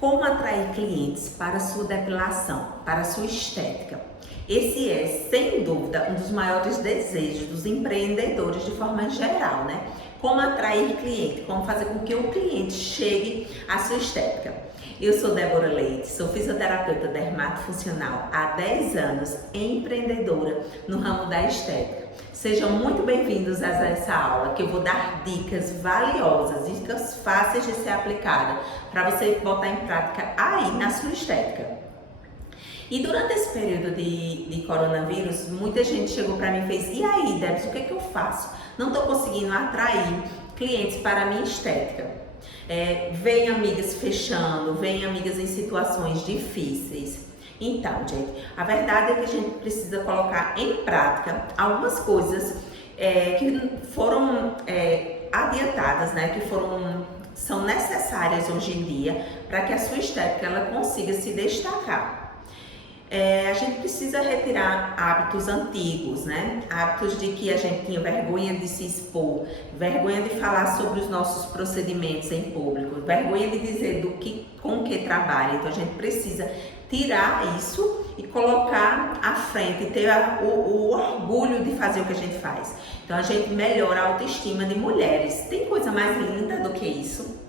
Como atrair clientes para a sua depilação, para a sua estética? Esse é, sem dúvida, um dos maiores desejos dos empreendedores de forma geral, né? Como atrair cliente, como fazer com que o cliente chegue à sua estética. Eu sou Débora Leite, sou fisioterapeuta dermatofuncional há 10 anos, empreendedora no ramo da estética. Sejam muito bem-vindos a essa aula que eu vou dar dicas valiosas, dicas fáceis de ser aplicada para você botar em prática aí na sua estética. E durante esse período de coronavírus, muita gente chegou para mim e fez: e aí, Debs, o que é que eu faço? Não estou conseguindo atrair clientes para a minha estética. Vem amigas fechando, vem amigas em situações difíceis. Então, gente, a verdade é que a gente precisa colocar em prática algumas coisas que foram adiantadas, né? São necessárias hoje em dia para que a sua estética ela consiga se destacar. A gente precisa retirar hábitos antigos, né? Hábitos de que a gente tinha vergonha de se expor, vergonha de falar sobre os nossos procedimentos em público, vergonha de dizer com o que trabalha. Então a gente precisa tirar isso e colocar à frente, ter o orgulho de fazer o que a gente faz. Então a gente melhora a autoestima de mulheres. Tem coisa mais linda do que isso?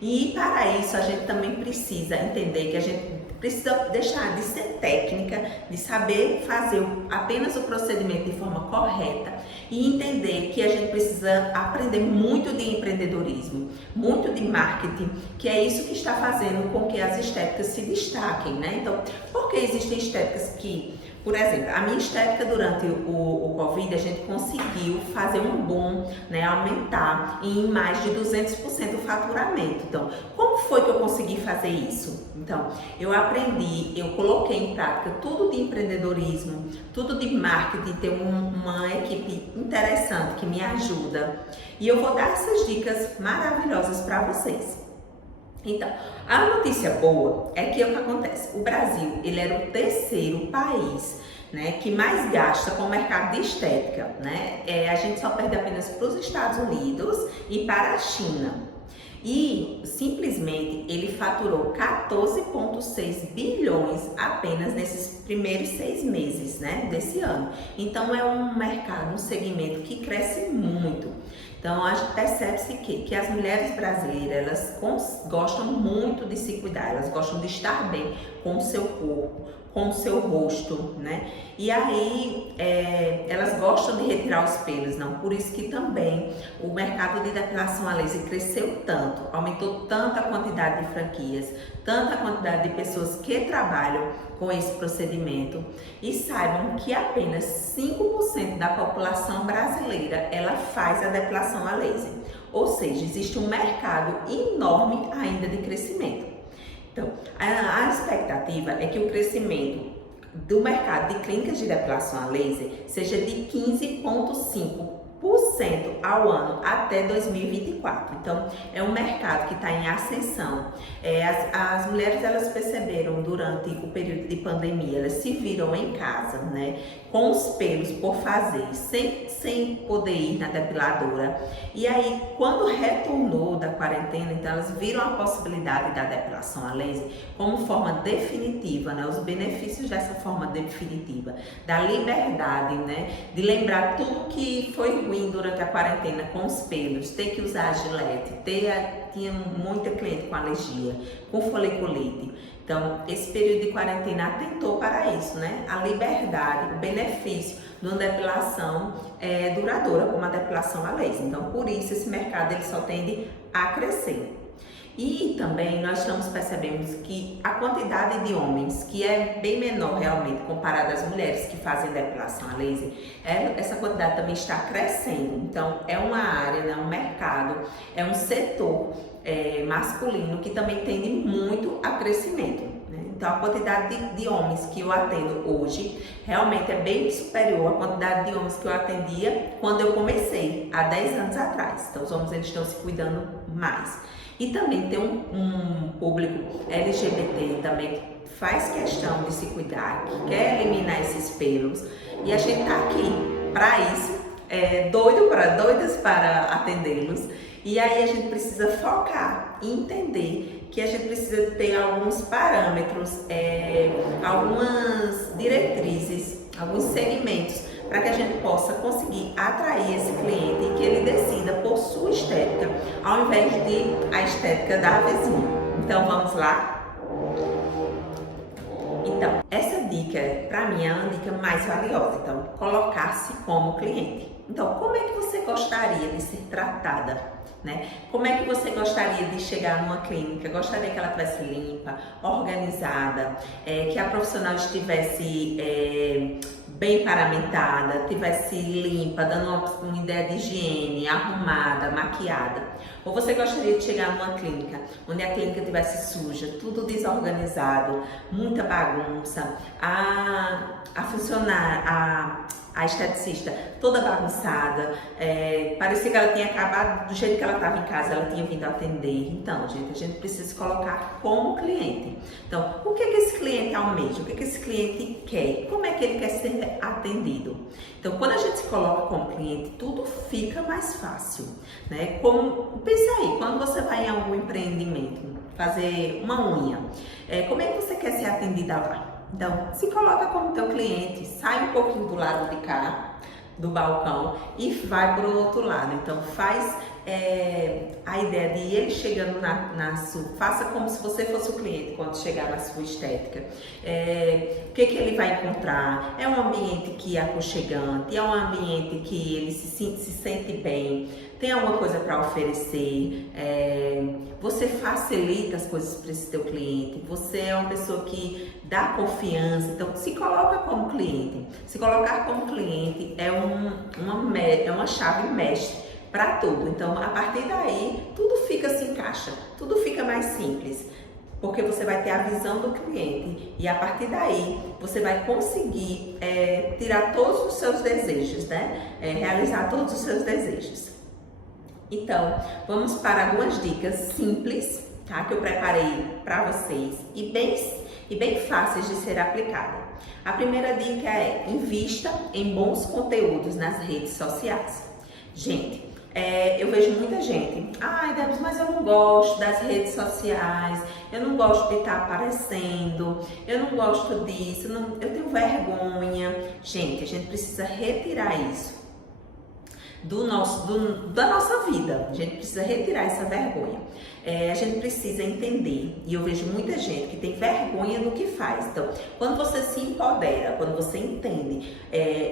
E para isso a gente também precisa entender que a gente precisa deixar de ser técnica, de saber fazer apenas o procedimento de forma correta e entender que a gente precisa aprender muito de empreendedorismo, muito de marketing, que é isso que está fazendo com que as estéticas se destaquem, né? Então, por que existem estéticas que, por exemplo, a minha estética durante o Covid, a gente conseguiu fazer um boom, né, aumentar em mais de 200% o faturamento. Então, como foi que eu consegui fazer isso? Então, eu aprendi, eu coloquei em prática tudo de empreendedorismo, tudo de marketing, ter uma equipe interessante que me ajuda. E eu vou dar essas dicas maravilhosas para vocês. Então, a notícia boa é que o que acontece? O Brasil, ele era o terceiro país, né, que mais gasta com o mercado de estética, né? A gente só perde apenas para os Estados Unidos e para a China. E simplesmente ele faturou 14,6 bilhões apenas nesses primeiros 6 meses, né, desse ano. Então é um mercado, um segmento que cresce muito. Então percebe-se que as mulheres brasileiras elas gostam muito de se cuidar, elas gostam de estar bem com o seu corpo, com o seu rosto, né? E aí elas gostam de retirar os pelos, não? Por isso que também o mercado de depilação a laser cresceu tanto, aumentou tanto a quantidade de franquias, tanta quantidade de pessoas que trabalham com esse procedimento. E saibam que apenas 5% da população brasileira ela faz a depilação a laser. Ou seja, existe um mercado enorme ainda de crescimento. Então, a expectativa é que o crescimento do mercado de clínicas de depilação a laser seja de 15,5% ao ano até 2024. Então, é um mercado que está em ascensão. As mulheres, elas perceberam durante o período de pandemia, elas se viram em casa, né, com os pelos por fazer, sem poder ir na depiladora. E aí, quando retornou da quarentena, então elas viram a possibilidade da depilação a laser como forma definitiva, né, os benefícios dessa forma definitiva, da liberdade, né, de lembrar tudo que foi ruim durante a quarentena com os pelos, ter que usar gilete, tinha muita cliente com alergia, com foliculite. Então, esse período de quarentena atentou para isso, né? A liberdade, o benefício de uma depilação duradoura, como a depilação a laser. Então, por isso, esse mercado ele só tende a crescer. E também nós estamos percebendo que a quantidade de homens, que é bem menor realmente comparada às mulheres que fazem depilação a laser, essa quantidade também está crescendo. Então é uma área, né, um mercado, é um setor masculino que também tende muito a crescimento, né? Então a quantidade de homens que eu atendo hoje realmente é bem superior à quantidade de homens que eu atendia quando eu comecei, há 10 anos atrás. Então os homens eles estão se cuidando mais. E também tem um público LGBT também que faz questão de se cuidar, que quer eliminar esses pelos. E a gente tá aqui para isso, doidas para atendê-los. E aí a gente precisa focar e entender que a gente precisa ter alguns parâmetros, algumas diretrizes, alguns segmentos para que a gente possa conseguir atrair esse cliente e que ele decida por sua estética, ao invés de a estética da vizinha. Então vamos lá? Então, essa dica, para mim, é uma dica mais valiosa. Então, colocar-se como cliente. Então, como é que você gostaria de ser tratada? Né? Como é que você gostaria de chegar numa clínica? Gostaria que ela estivesse limpa, organizada, que a profissional estivesse bem paramentada, estivesse limpa, dando uma ideia de higiene, arrumada, maquiada? Ou você gostaria de chegar numa clínica onde a clínica estivesse suja, tudo desorganizado, muita bagunça, a funcionária, a esteticista toda bagunçada, parecia que ela tinha acabado do jeito que ela estava em casa, ela tinha vindo atender. Então, gente, a gente precisa se colocar como cliente. Então, o que esse cliente almeja? O que esse cliente quer? Como é que ele quer ser atendido? Então, quando a gente se coloca como cliente, tudo fica mais fácil, né? Pensa aí, quando você vai em algum empreendimento, fazer uma unha, como é que você quer ser atendida lá? Então, se coloca como teu cliente, sai um pouquinho do lado de cá, do balcão, e vai para o outro lado. Então, faz a ideia de ele chegando na sua... Faça como se você fosse o cliente quando chegar na sua estética. O que ele vai encontrar? É um ambiente que é aconchegante, é um ambiente que ele se sente bem, tem alguma coisa para oferecer, você facilita as coisas para esse teu cliente, você é uma pessoa que dá confiança. Então, se coloca como cliente. Se colocar como cliente é uma chave mestre para tudo. Então, a partir daí, tudo se encaixa, tudo fica mais simples, porque você vai ter a visão do cliente e a partir daí você vai conseguir tirar todos os seus desejos, né? Realizar todos os seus desejos. Então, vamos para algumas dicas simples, tá? Que eu preparei para vocês e bem fáceis de ser aplicada. A primeira dica é: invista em bons conteúdos nas redes sociais. Gente, eu vejo muita gente, ai, Debs, mas eu não gosto das redes sociais, eu não gosto de estar aparecendo, eu não gosto disso, eu tenho vergonha. Gente, a gente precisa retirar isso da nossa vida. A gente precisa retirar essa vergonha. A gente precisa entender, e eu vejo muita gente que tem vergonha do que faz. Então, quando você se empodera, quando você entende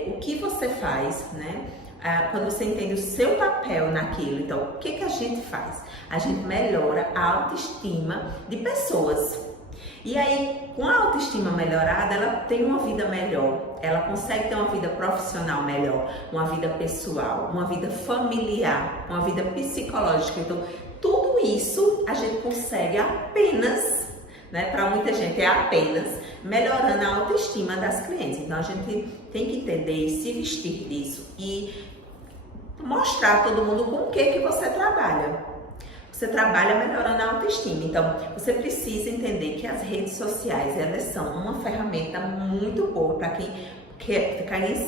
o que você faz, né? Quando você entende o seu papel naquilo, então o que a gente faz? A gente melhora a autoestima de pessoas. E aí, com a autoestima melhorada, ela tem uma vida melhor, ela consegue ter uma vida profissional melhor, uma vida pessoal, uma vida familiar, uma vida psicológica. Então, tudo isso a gente consegue apenas, né, para muita gente é apenas, melhorando a autoestima das clientes. Então, a gente tem que entender e se vestir disso e mostrar a todo mundo com o que você trabalha. Você trabalha melhorando a autoestima. Então, você precisa entender que as redes sociais, elas são uma ferramenta muito boa para quem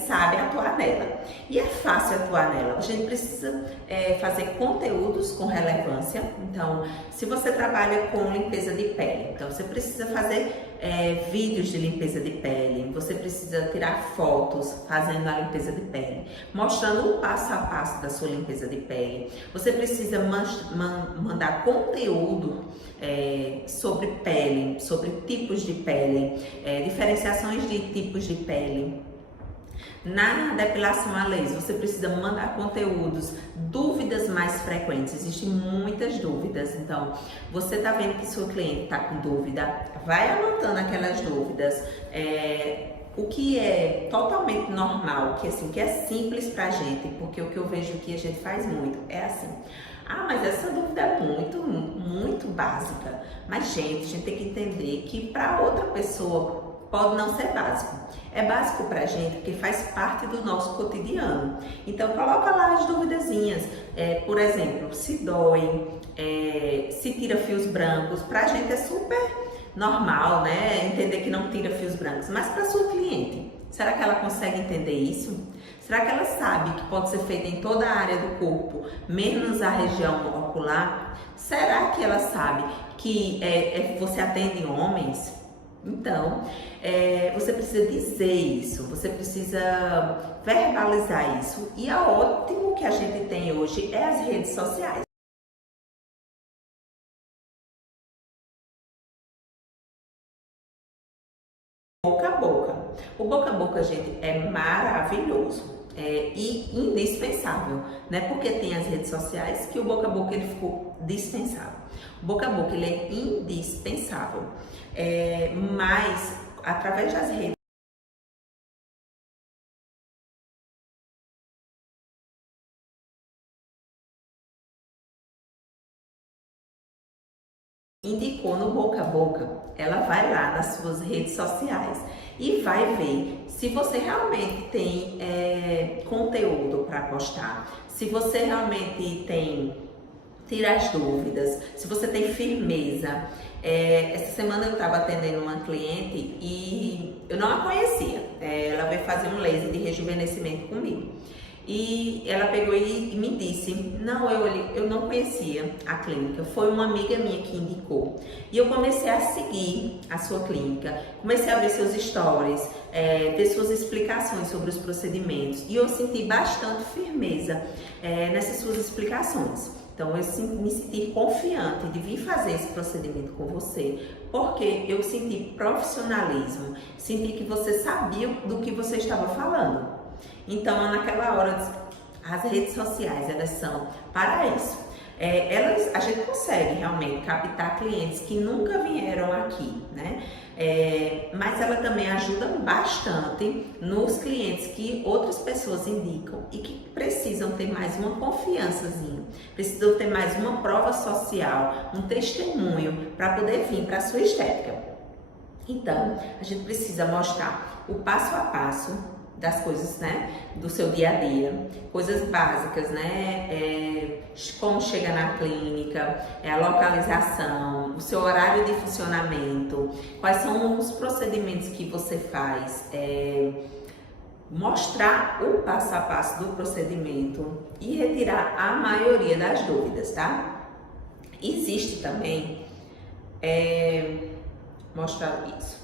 sabe atuar nela. E é fácil atuar nela. A gente precisa fazer conteúdos com relevância. Então, se você trabalha com limpeza de pele, então você precisa fazer vídeos de limpeza de pele. Você precisa tirar fotos fazendo a limpeza de pele, mostrando o passo a passo da sua limpeza de pele. Você precisa mandar conteúdo sobre pele, sobre tipos de pele, diferenciações de tipos de pele. Na depilação a laser, você precisa mandar conteúdos, dúvidas mais frequentes. Existem muitas dúvidas, então você tá vendo que seu cliente tá com dúvida, vai anotando aquelas dúvidas. O que é totalmente normal, que é simples pra gente, porque o que eu vejo que a gente faz muito é assim: ah, mas essa dúvida é muito básica. Mas, gente, a gente tem que entender que para outra pessoa pode não ser básico. É básico pra gente porque faz parte do nosso cotidiano. Então, coloca lá as duvidazinhas. Por exemplo, se dói, se tira fios brancos. Pra gente é super normal, né? Entender que não tira fios brancos. Mas para sua cliente, Será que ela consegue entender isso? Será que ela sabe que pode ser feita em toda a área do corpo, menos a região ocular? Será que ela sabe que você atende homens? Então, você precisa dizer isso, você precisa verbalizar isso. E a ótimo que a gente tem hoje é as redes sociais. Boca a boca. O boca a boca, gente, é maravilhoso. E indispensável, né? Porque tem as redes sociais que o boca a boca ele ficou dispensável. O boca a boca ele é indispensável, mas através das redes indicou no boca a boca, ela vai lá nas suas redes sociais e vai ver se você realmente tem conteúdo para postar, se você realmente tira as dúvidas, se você tem firmeza. Essa semana eu estava atendendo uma cliente e eu não a conhecia. Ela veio fazer um laser de rejuvenescimento comigo. E ela pegou e me disse, não, eu não conhecia a clínica, foi uma amiga minha que indicou. E eu comecei a seguir a sua clínica, comecei a ver seus stories, ver suas explicações sobre os procedimentos. E eu senti bastante firmeza nessas suas explicações. Então eu me senti confiante de vir fazer esse procedimento com você, porque eu senti profissionalismo, senti que você sabia do que você estava falando. Então, naquela hora, as redes sociais, elas são para isso. A gente consegue realmente captar clientes que nunca vieram aqui, né? Mas ela também ajuda bastante nos clientes que outras pessoas indicam e que precisam ter mais uma confiançazinha, precisam ter mais uma prova social, um testemunho para poder vir para a sua estética. Então, a gente precisa mostrar o passo a passo das coisas, né, do seu dia a dia, coisas básicas, né, como chega na clínica, a localização, o seu horário de funcionamento, quais são os procedimentos que você faz, mostrar o passo a passo do procedimento e retirar a maioria das dúvidas, tá? Existe também, mostrar isso.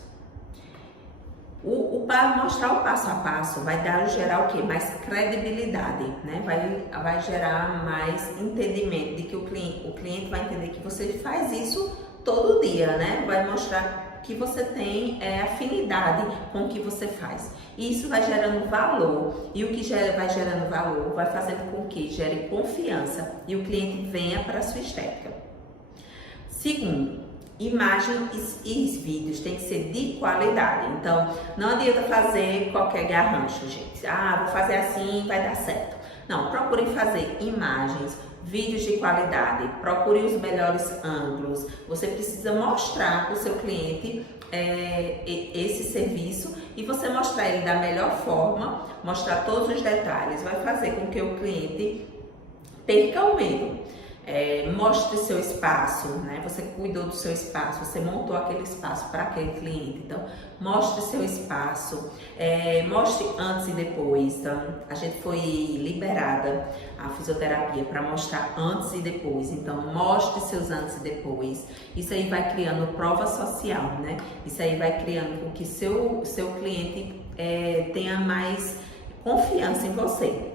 Para mostrar o passo a passo vai gerar o quê? Mais credibilidade, né? Vai gerar mais entendimento de que o cliente vai entender que você faz isso todo dia, né? Vai mostrar que você tem afinidade com o que você faz. E isso vai gerando valor. E o que vai gerando valor vai fazendo com que gere confiança e o cliente venha para a sua estética. Segundo, imagens e vídeos têm que ser de qualidade. Então, não adianta fazer qualquer garrancho, gente. Vou fazer assim, vai dar certo. Não, procure fazer imagens, vídeos de qualidade, procure os melhores ângulos. Você precisa mostrar para o seu cliente esse serviço e você mostrar ele da melhor forma, mostrar todos os detalhes, vai fazer com que o cliente perca o medo. Mostre seu espaço, né? Você cuidou do seu espaço, você montou aquele espaço para aquele cliente, então mostre seu espaço, mostre antes e depois. Então, a gente foi liberada a fisioterapia para mostrar antes e depois, então mostre seus antes e depois. Isso aí vai criando prova social, né? Isso aí vai criando com que seu cliente tenha mais confiança em você.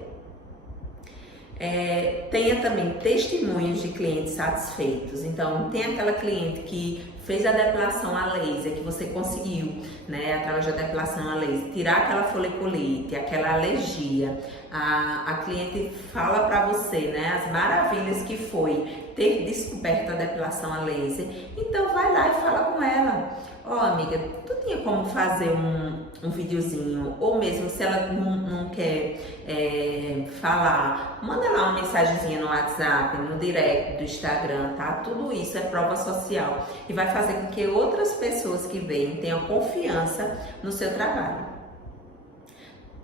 Tenha também testemunhos de clientes satisfeitos. Então, tem aquela cliente que fez a depilação a laser, que você conseguiu, né, através da depilação a laser, tirar aquela foliculite, aquela alergia. A cliente fala para você, né, as maravilhas que foi ter descoberto a depilação a laser. Então, vai lá e fala com ela. Amiga, tu tinha como fazer um videozinho, ou mesmo se ela não quer falar, manda lá uma mensagenzinha no WhatsApp, no direct do Instagram, tá? Tudo isso é prova social e vai fazer com que outras pessoas que veem tenham confiança no seu trabalho.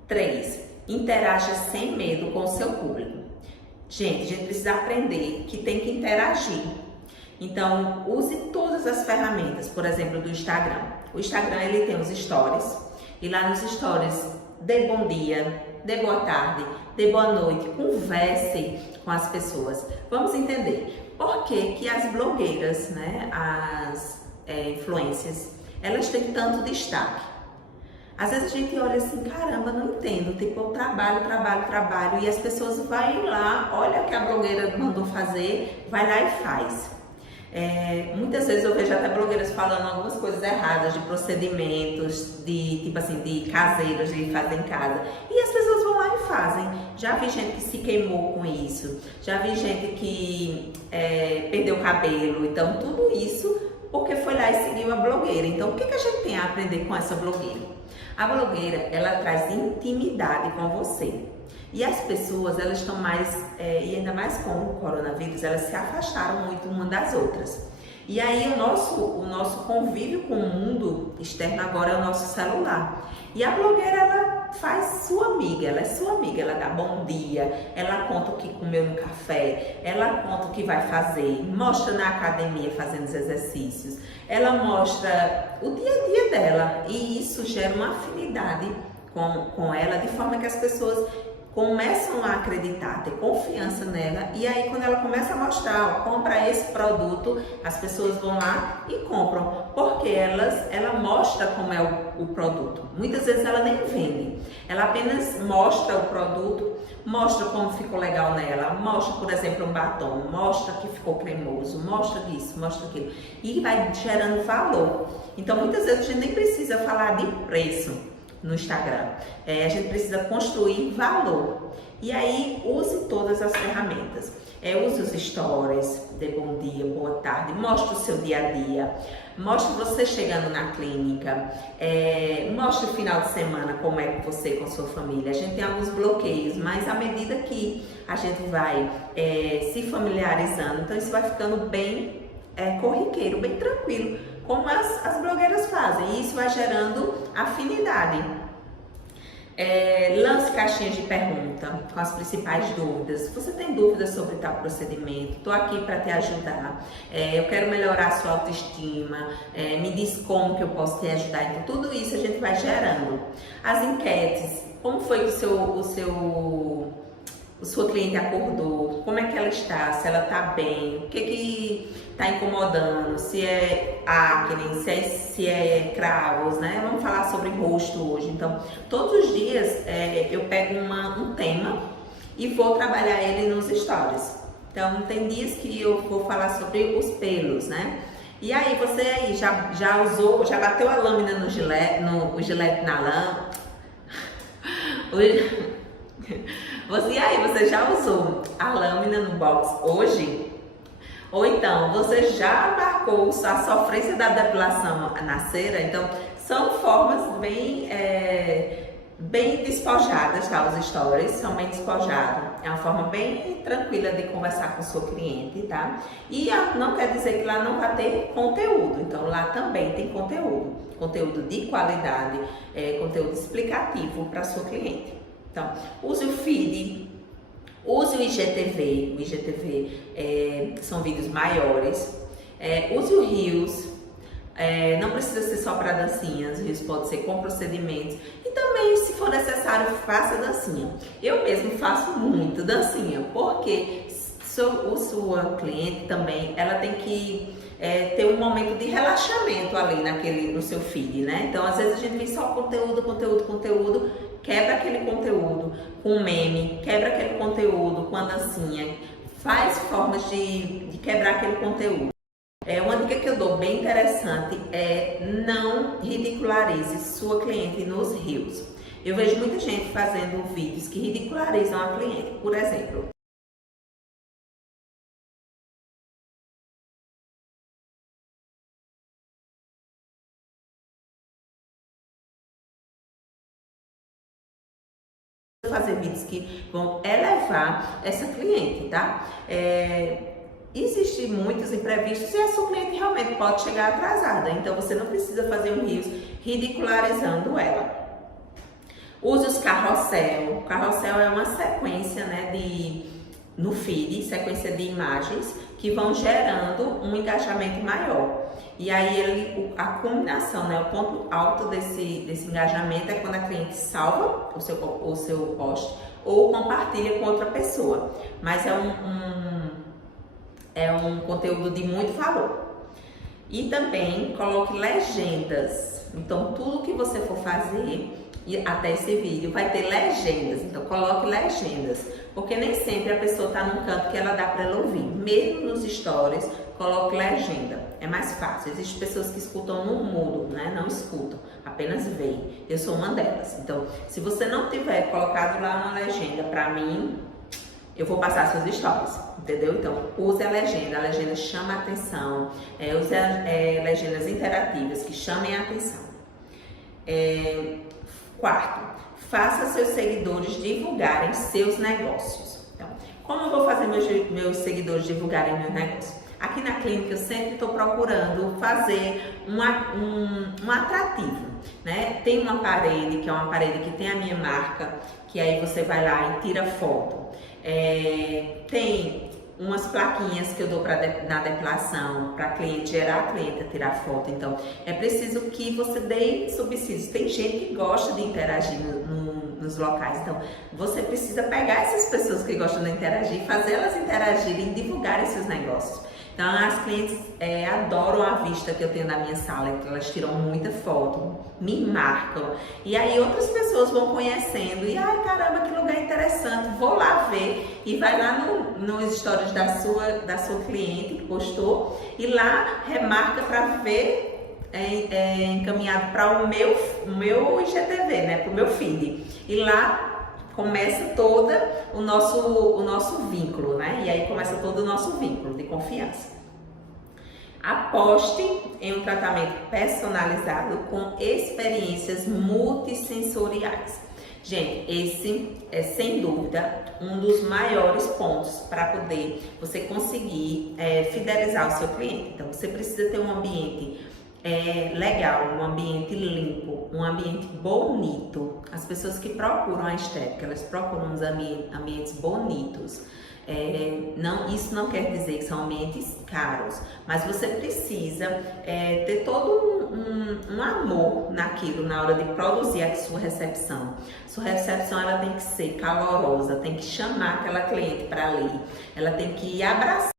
3. Interaja sem medo com o seu público. Gente, a gente precisa aprender que tem que interagir. Então, use todas as ferramentas, por exemplo, do Instagram. O Instagram, ele tem os stories, E lá nos stories, dê bom dia, dê boa tarde, dê boa noite, converse com as pessoas. Vamos entender por que as blogueiras, né, as influências, elas têm tanto destaque. Às vezes a gente olha assim, caramba, não entendo, tipo, eu trabalho, e as pessoas vão lá, olha o que a blogueira mandou fazer, vai lá e faz. Muitas vezes eu vejo até blogueiras falando algumas coisas erradas de procedimentos, de tipo assim, de caseiros, de fazer em casa, e as pessoas vão lá e fazem. Já vi gente que se queimou com isso, já vi gente que perdeu o cabelo, então tudo isso porque foi lá e seguiu a blogueira. Então o que a gente tem a aprender com essa blogueira? A blogueira, ela traz intimidade com você. E as pessoas, elas estão mais, e ainda mais com o coronavírus, elas se afastaram muito uma das outras. E aí o nosso convívio com o mundo externo agora é o nosso celular. E a blogueira, ela faz sua amiga, ela é sua amiga, ela dá bom dia, ela conta o que comeu no café, ela conta o que vai fazer, mostra na academia fazendo os exercícios, ela mostra o dia a dia dela e isso gera uma afinidade com ela, de forma que as pessoas começam a acreditar, ter confiança nela, e aí quando ela começa a mostrar, ó, compra esse produto, as pessoas vão lá e compram, porque ela mostra como é o produto. Muitas vezes ela nem vende, ela apenas mostra o produto, mostra como ficou legal nela, mostra, por exemplo, um batom, mostra que ficou cremoso, mostra isso, mostra aquilo, e vai gerando valor. Então muitas vezes a gente nem precisa falar de preço no Instagram, a gente precisa construir valor. E aí use todas as ferramentas, use os stories, dê bom dia, boa tarde, mostre o seu dia a dia, mostre você chegando na clínica, mostre o final de semana como é você com a sua família. A gente tem alguns bloqueios, mas à medida que a gente vai se familiarizando, então isso vai ficando bem corriqueiro, bem tranquilo, como as blogueiras fazem, e isso vai gerando afinidade. Lance caixinhas de pergunta com as principais dúvidas. Se você tem dúvidas sobre tal procedimento, estou aqui para te ajudar. Eu quero melhorar a sua autoestima, me diz como que eu posso te ajudar. Então tudo isso a gente vai gerando. As enquetes, como foi que sua cliente acordou, como é que ela está, se ela está bem, o que está incomodando, se é acne, se é cravos, né? Vamos falar sobre rosto hoje. Então, todos os dias eu pego um tema e vou trabalhar ele nos stories. Então, tem dias que eu vou falar sobre os pelos, né? E aí, você aí já usou, já bateu a lâmina no gilete na lã? E aí, você já usou a lâmina no box hoje? Ou então, você já marcou a sofrência da depilação na cera? Então, são formas bem despojadas, tá? Os stories são bem despojados. É uma forma bem tranquila de conversar com o seu cliente, tá? E não quer dizer que lá não vai ter conteúdo. Então, lá também tem conteúdo. Conteúdo de qualidade, conteúdo explicativo para sua cliente. Então, use o feed, use o IGTV. O IGTV são vídeos maiores. Use o Reels. Não precisa ser só para dancinhas. O Reels pode ser com procedimentos. E também, se for necessário, faça dancinha. Eu mesmo faço muito dancinha, porque sua cliente também, ela tem que ter um momento de relaxamento ali no seu feed, né? Então, às vezes a gente vê só conteúdo, quebra aquele conteúdo com meme, quebra aquele conteúdo com a dancinha, faz formas de quebrar aquele conteúdo. Uma dica que eu dou bem interessante é não ridicularize sua cliente nos Reels. Eu vejo muita gente fazendo vídeos que ridicularizam a cliente, por exemplo. Fazer vídeos que vão elevar essa cliente, tá? Existem muitos imprevistos e a sua cliente realmente pode chegar atrasada, então você não precisa fazer um Reels ridicularizando ela. Use os carrossel. O carrossel é uma sequência, né, no feed, sequência de imagens que vão gerando um engajamento maior. E aí a combinação, né, o ponto alto desse engajamento é quando a cliente salva o seu post ou compartilha com outra pessoa. Mas é um conteúdo de muito valor. E também coloque legendas. Então, tudo que você for fazer até esse vídeo vai ter legendas. Então, coloque legendas. Porque nem sempre a pessoa está num canto que ela dá para ela ouvir. Mesmo nos stories, coloque legenda. É mais fácil. Existem pessoas que escutam no mudo, né? Não escutam, apenas veem. Eu sou uma delas. Então, se você não tiver colocado lá uma legenda para mim, eu vou passar seus stories, entendeu? Então, use a legenda chama a atenção, use legendas interativas que chamem a atenção. Quarto, faça seus seguidores divulgarem seus negócios. Então, como eu vou fazer meus seguidores divulgarem meus negócios? Aqui na clínica eu sempre estou procurando fazer um atrativo, né? Tem uma parede, que é uma parede que tem a minha marca, que aí você vai lá e tira foto. Tem umas plaquinhas que eu dou na depilação, para a cliente gerar a cliente a tirar foto. Então, é preciso que você dê subsídios. Tem gente que gosta de interagir nos locais. Então, você precisa pegar essas pessoas que gostam de interagir, fazer elas interagirem e divulgarem seus negócios. Então, as clientes adoram a vista que eu tenho na minha sala, que elas tiram muita foto, me marcam. E aí outras pessoas vão conhecendo e, ai caramba, que lugar interessante, vou lá ver. E vai lá nos stories da sua cliente que postou e lá remarca para ver encaminhado para o meu IGTV, né, para o meu feed. E lá começa todo o nosso vínculo, né? E aí começa todo o nosso vínculo de confiança. Aposte em um tratamento personalizado com experiências multissensoriais. Gente, esse é sem dúvida um dos maiores pontos para poder você conseguir fidelizar o seu cliente. Então, você precisa ter um ambiente legal, um ambiente limpo, um ambiente bonito. As pessoas que procuram a estética, elas procuram uns ambientes bonitos. Isso não quer dizer que são ambientes caros, mas você precisa ter todo um amor naquilo na hora de produzir a sua recepção. Sua recepção ela tem que ser calorosa, tem que chamar aquela cliente para ali, ela tem que abraçar.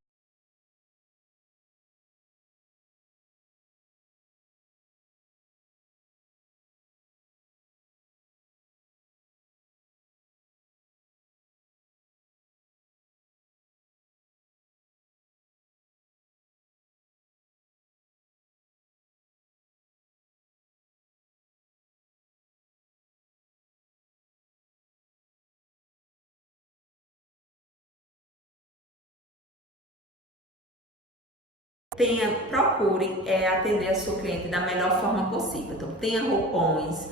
Procure atender a sua cliente da melhor forma possível. Então, tenha roupões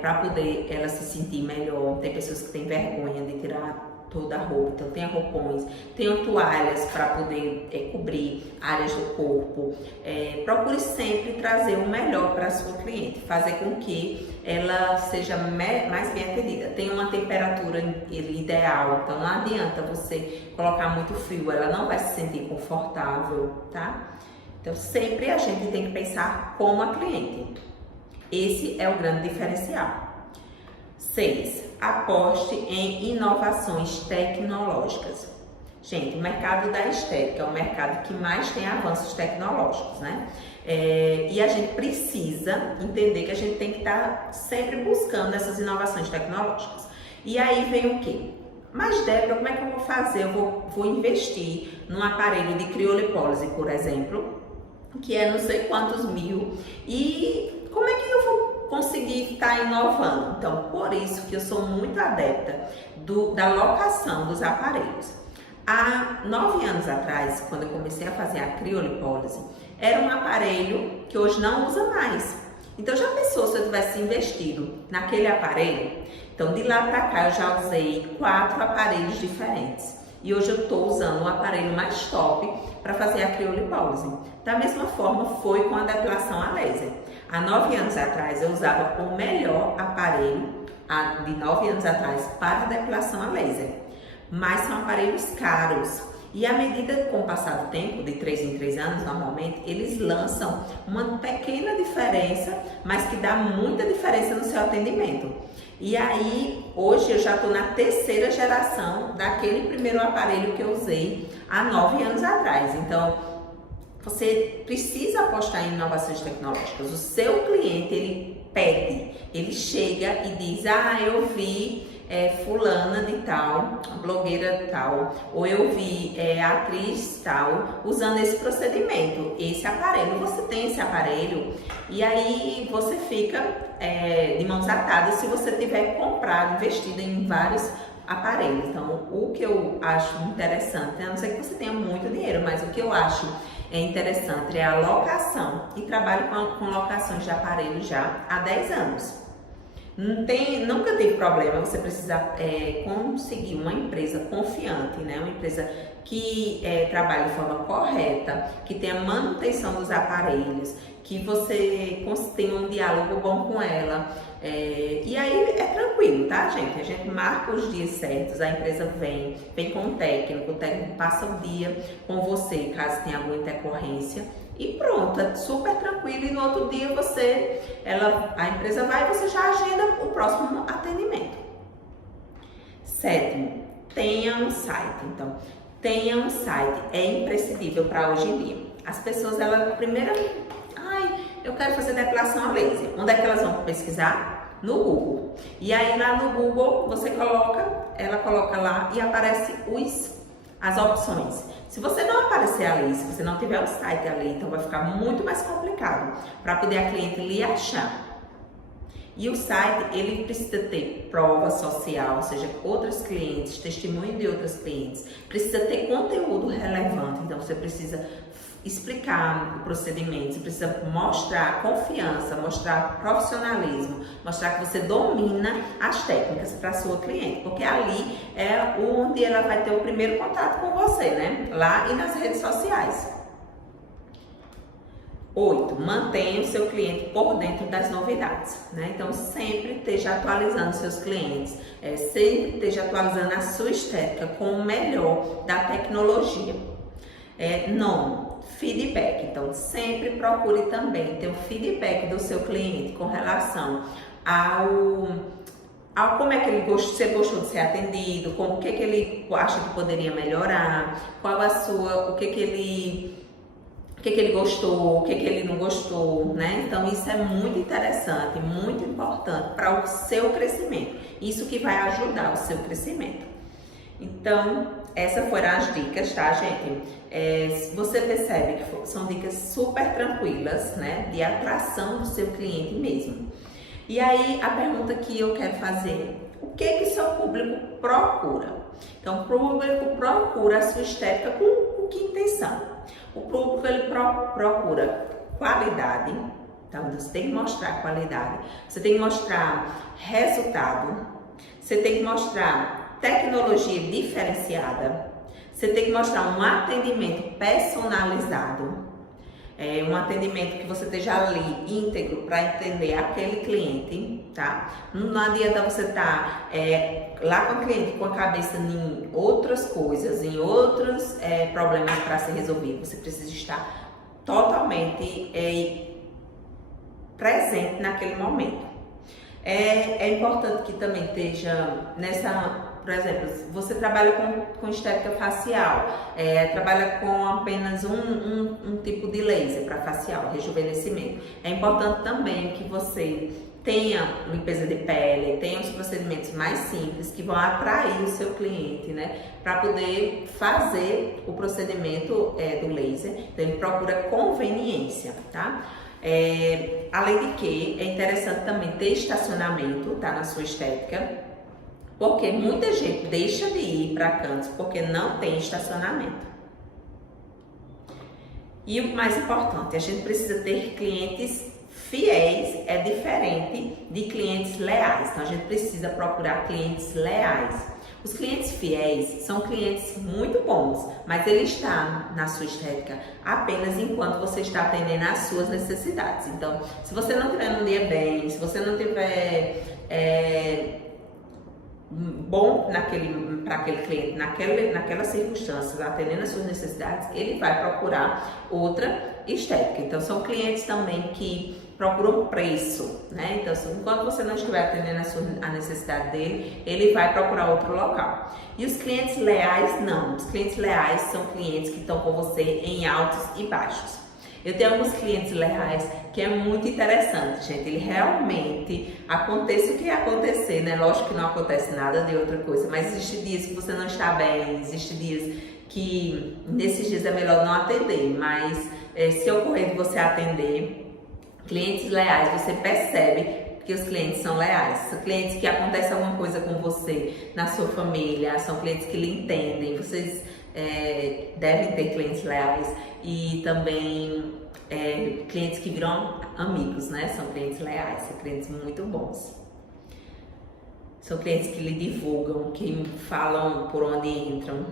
para poder ela se sentir melhor. Tem pessoas que têm vergonha de tirar toda a roupa, então tenha roupões, tenha toalhas para poder cobrir áreas do corpo. Procure sempre trazer o melhor para a sua cliente, fazer com que ela seja mais bem atendida. Tem uma temperatura ideal, então não adianta você colocar muito frio, ela não vai se sentir confortável, tá? Então sempre a gente tem que pensar como a cliente. Esse é o grande diferencial. 6. Aposte em inovações tecnológicas. Gente, o mercado da estética é o mercado que mais tem avanços tecnológicos, né? E a gente precisa entender que a gente tem que estar sempre buscando essas inovações tecnológicas. E aí vem o quê? Mas Débora, como é que eu vou fazer? Eu vou investir num aparelho de criolipólise, por exemplo, que é não sei quantos mil. E como é que eu vou conseguir estar inovando? Então, por isso que eu sou muito adepta da locação dos aparelhos. Há 9 anos atrás, quando eu comecei a fazer a criolipólise, era um aparelho que hoje não usa mais. Então, já pensou se eu tivesse investido naquele aparelho? Então, de lá para cá, eu já usei 4 aparelhos diferentes. E hoje eu estou usando o aparelho mais top para fazer a criolipólise. Da mesma forma, foi com a depilação a laser. Há 9 anos atrás, eu usava o melhor aparelho, de 9 anos atrás, para a depilação a laser. Mas são aparelhos caros. E à medida com o passar do tempo, de 3 em 3 anos normalmente, eles lançam uma pequena diferença, mas que dá muita diferença no seu atendimento. E aí, hoje eu já estou na terceira geração daquele primeiro aparelho que eu usei há 9 anos atrás. Então, você precisa apostar em inovações tecnológicas. O seu cliente, ele pede, ele chega e diz, eu vi fulana de tal, blogueira tal, ou eu vi atriz tal, usando esse procedimento, esse aparelho. Você tem esse aparelho e aí você fica de mãos atadas se você tiver comprado, investido em vários aparelhos. Então, o que eu acho interessante, a não ser que você tenha muito dinheiro, mas o que eu acho interessante é a locação, e trabalho com locações de aparelhos já há 10 anos. Nunca teve problema você precisar conseguir uma empresa confiante, né? Uma empresa que trabalhe de forma correta, que tenha manutenção dos aparelhos, que você tenha um diálogo bom com ela. E aí é tranquilo, tá, gente? A gente marca os dias certos, a empresa vem com o técnico passa o dia com você, caso tenha alguma intercorrência. E pronto, é super tranquilo, e no outro dia a empresa vai e você já agenda o próximo atendimento. Sétimo, tenha um site. Então, tenha um site, é imprescindível para hoje em dia. As pessoas, primeiro, eu quero fazer depilação a laser. Onde é que elas vão pesquisar? No Google. E aí lá no Google ela coloca lá e aparece as opções. Se você não aparecer ali, se você não tiver o site ali, então vai ficar muito mais complicado para poder a cliente lhe achar. E o site, ele precisa ter prova social, ou seja, outros clientes, testemunho de outros clientes, precisa ter conteúdo relevante, então você precisa explicar o procedimento, você precisa mostrar confiança, mostrar profissionalismo, mostrar que você domina as técnicas para a sua cliente, porque ali é onde ela vai ter o primeiro contato com você, né? Lá e nas redes sociais. 8. Mantenha o seu cliente por dentro das novidades, né? Então, sempre esteja atualizando seus clientes, sempre esteja atualizando a sua estética com o melhor da tecnologia. 9. Feedback. Então, sempre procure também ter o feedback do seu cliente com relação ao como é que ele gostou, se ele gostou de ser atendido, o que ele acha que poderia melhorar, o que ele gostou, o que ele não gostou, né? Então, isso é muito interessante, muito importante para o seu crescimento. Isso que vai ajudar o seu crescimento. Então, essas foram as dicas, tá, gente? Você percebe que são dicas super tranquilas, né? De atração do seu cliente mesmo. E aí, a pergunta que eu quero fazer: o que seu público procura? Então, o público procura a sua estética com que intenção? O público, ele procura qualidade. Então, você tem que mostrar qualidade. Você tem que mostrar resultado. Você tem que mostrar tecnologia diferenciada. Você tem que mostrar um atendimento personalizado. Um atendimento que você esteja ali íntegro para entender aquele cliente, tá? Não adianta você estar lá com o cliente com a cabeça em outras coisas, em outros problemas para ser resolvido. Você precisa estar totalmente presente naquele momento. É importante que também esteja por exemplo, você trabalha com estética facial, trabalha com apenas um tipo de laser para facial, rejuvenescimento. É importante também que você tenha limpeza de pele, tenha os procedimentos mais simples que vão atrair o seu cliente, né? Para poder fazer o procedimento do laser. Então, ele procura conveniência, tá? Além de que é interessante também ter estacionamento, tá? Na sua estética. Porque muita gente deixa de ir para cantos porque não tem estacionamento. E o mais importante, a gente precisa ter clientes fiéis, é diferente de clientes leais. Então, a gente precisa procurar clientes leais. Os clientes fiéis são clientes muito bons, mas ele está na sua estética apenas enquanto você está atendendo às suas necessidades. Então, se você não tiver num dia bem, se você não tiver bom naquele para aquele cliente naquelas circunstâncias, atendendo as suas necessidades, ele vai procurar outra estética. Então, são clientes também que procuram preço, né? Então, enquanto você não estiver atendendo a necessidade dele, ele vai procurar outro local. E os clientes leais, não. Os clientes leais são clientes que estão com você em altos e baixos. Eu tenho alguns clientes leais que é muito interessante, gente. Ele realmente, aconteça o que acontecer, né? Lógico que não acontece nada de outra coisa, mas existem dias que você não está bem, existem dias que nesses dias é melhor não atender, mas se ocorrer de você atender clientes leais, você percebe que os clientes são leais. São clientes que acontece alguma coisa com você, na sua família, são clientes que lhe entendem. Vocês devem ter clientes leais e também clientes que viram amigos, né? São clientes leais, são clientes muito bons. São clientes que lhe divulgam, que falam por onde entram.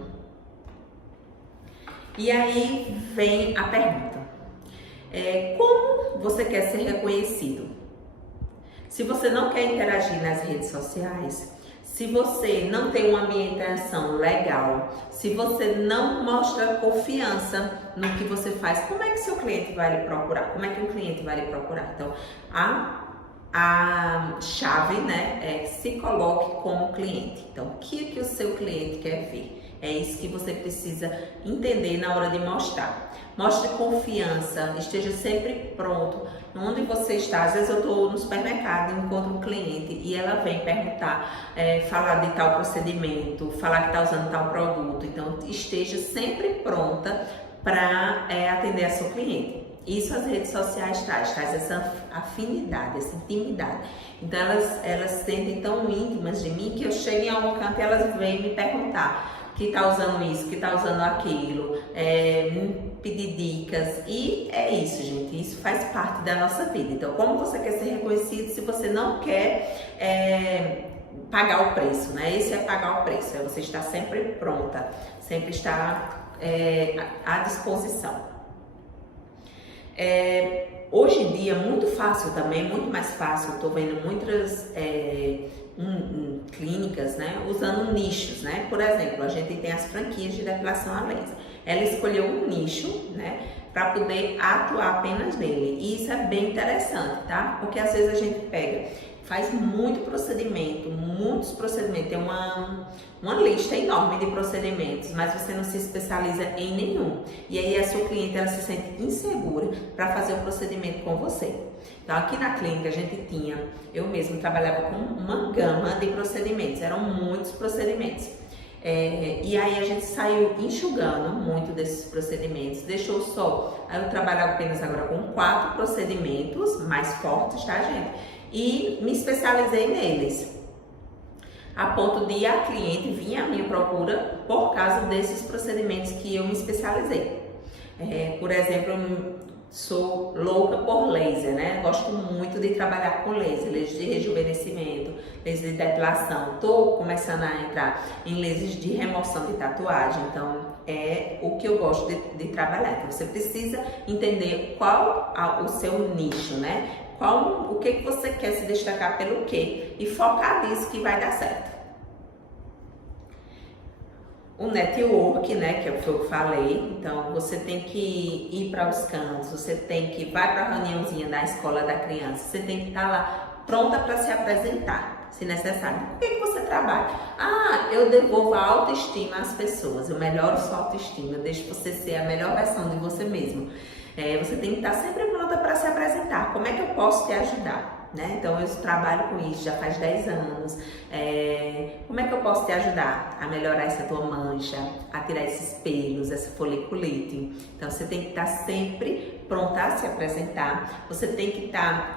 E aí vem a pergunta. Como você quer ser reconhecido? Se você não quer interagir nas redes sociais, se você não tem uma ambientação legal, se você não mostra confiança no que você faz, como é que seu cliente vai lhe procurar? Como é que um cliente vai lhe procurar? Então, a chave, né, é se coloque como cliente. Então, o que o seu cliente quer ver? É isso que você precisa entender na hora de mostrar. Mostre confiança, esteja sempre pronto. Onde você está, às vezes eu estou no supermercado, encontro um cliente e ela vem perguntar, falar de tal procedimento, falar que está usando tal produto. Então, esteja sempre pronta para atender a seu cliente. Isso as redes sociais traz essa afinidade, essa intimidade. Então, elas se sentem tão íntimas de mim que eu chego em algum canto e elas vêm me perguntar que está usando isso, que está usando aquilo, me pedir dicas. E é isso, gente, isso faz parte da nossa vida. Então, como você quer ser reconhecido se você não quer pagar o preço, né? Esse é pagar o preço, é você estar sempre pronta, sempre estar à disposição. Hoje em dia, muito fácil também, muito mais fácil, estou vendo muitas clínicas, né, usando nichos, né? Por exemplo, a gente tem as franquias de depilação a laser. Ela escolheu um nicho, né, para poder atuar apenas nele. E isso é bem interessante, tá? Porque às vezes a gente faz muitos procedimentos, tem uma lista enorme de procedimentos, mas você não se especializa em nenhum. E aí a sua cliente, ela se sente insegura para fazer o procedimento com você. Então, aqui na clínica a gente eu mesmo trabalhava com uma gama de procedimentos, eram muitos procedimentos. E aí a gente saiu enxugando muito desses procedimentos, deixou só, aí eu trabalhava apenas agora com 4 procedimentos mais fortes, tá, gente? E me especializei neles, a ponto de a cliente vir à minha procura por causa desses procedimentos que eu me especializei. Por exemplo, sou louca por laser, né? Gosto muito de trabalhar com laser de rejuvenescimento, laser de depilação. Tô começando a entrar em lasers de remoção de tatuagem, então é o que eu gosto de trabalhar. Então você precisa entender qual o seu nicho, né? O que você quer se destacar pelo quê? E focar nisso que vai dar certo. O network, né, que é o que eu falei, então você tem que ir para os cantos, você tem que vai para a reuniãozinha da escola da criança, você tem que estar lá pronta para se apresentar, se necessário. Por que você trabalha? Eu devolvo a autoestima às pessoas, eu melhoro sua autoestima, eu deixo você ser a melhor versão de você mesmo. Você tem que estar sempre pronta para se apresentar. Como é que eu posso te ajudar? Né? Então eu trabalho com isso já faz 10 anos. Como é que eu posso te ajudar a melhorar essa tua mancha, a tirar esses pelos, essa foliculite? Então você tem que estar sempre pronta a se apresentar. Você tem que estar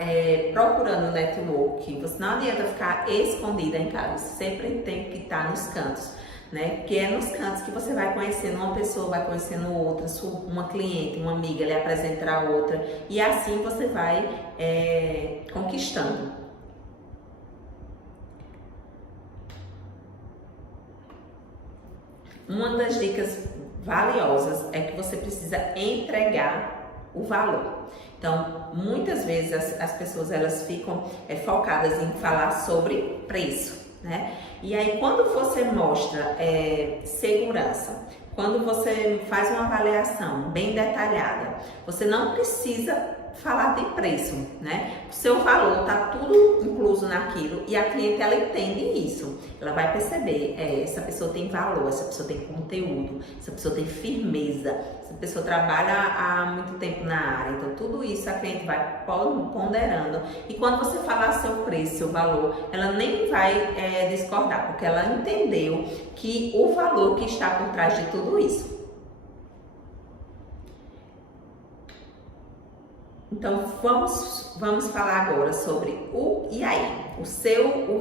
procurando network. Você não adianta ficar escondida em casa. Você sempre tem que estar nos cantos. Né? Porque é nos cantos que você vai conhecendo uma pessoa, vai conhecendo outra, uma cliente, uma amiga, lhe apresenta a outra, e assim você vai conquistando. Uma das dicas valiosas é que você precisa entregar o valor. Então, muitas vezes as pessoas elas ficam focadas em falar sobre preço. né? E aí, quando você mostra segurança, quando você faz uma avaliação bem detalhada, você não precisa falar de preço, né? O seu valor tá tudo incluso naquilo e a cliente, ela entende isso. Ela vai perceber, essa pessoa tem valor, essa pessoa tem conteúdo, essa pessoa tem firmeza, essa pessoa trabalha há muito tempo na área. Então, tudo isso a cliente vai ponderando. E quando você falar seu preço, seu valor, ela nem vai discordar, porque ela entendeu que o valor que está por trás de tudo isso. Então, vamos falar agora sobre o e aí.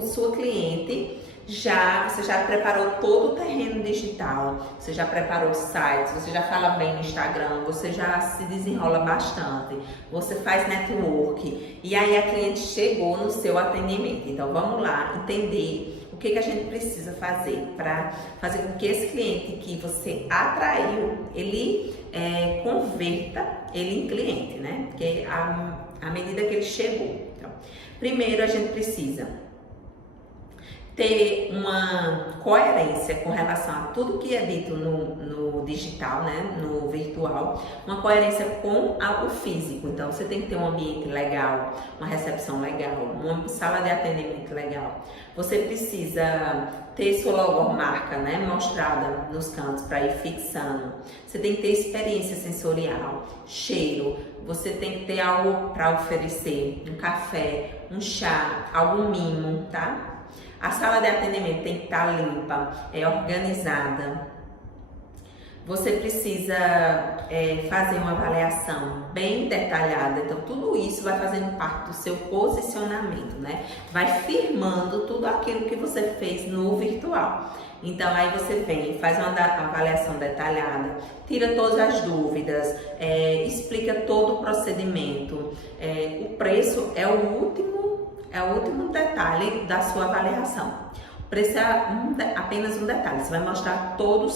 Sua cliente, você já preparou todo o terreno digital, você já preparou o site, você já fala bem no Instagram, você já se desenrola bastante, você faz network, e aí a cliente chegou no seu atendimento. Então, vamos lá entender o que a gente precisa fazer para fazer com que esse cliente que você atraiu, ele converta ele em cliente, né? Porque à medida que ele chegou. Então, primeiro a gente precisa ter uma coerência com relação a tudo que é dito no digital, né, no virtual, uma coerência com o físico. Então, você tem que ter um ambiente legal, uma recepção legal, uma sala de atendimento legal. Você precisa ter sua logomarca, né, mostrada nos cantos para ir fixando. Você tem que ter experiência sensorial, cheiro. Você tem que ter algo para oferecer, um café, um chá, algum mimo, tá? A sala de atendimento tem que estar limpa, organizada. Você precisa fazer uma avaliação bem detalhada. Então, tudo isso vai fazendo parte do seu posicionamento, né? Vai firmando tudo aquilo que você fez no virtual. Então, aí você vem, faz uma avaliação detalhada, tira todas as dúvidas, explica todo o procedimento. O preço é o último detalhe da sua avaliação. O preço é apenas um detalhe, você vai mostrar todo o seu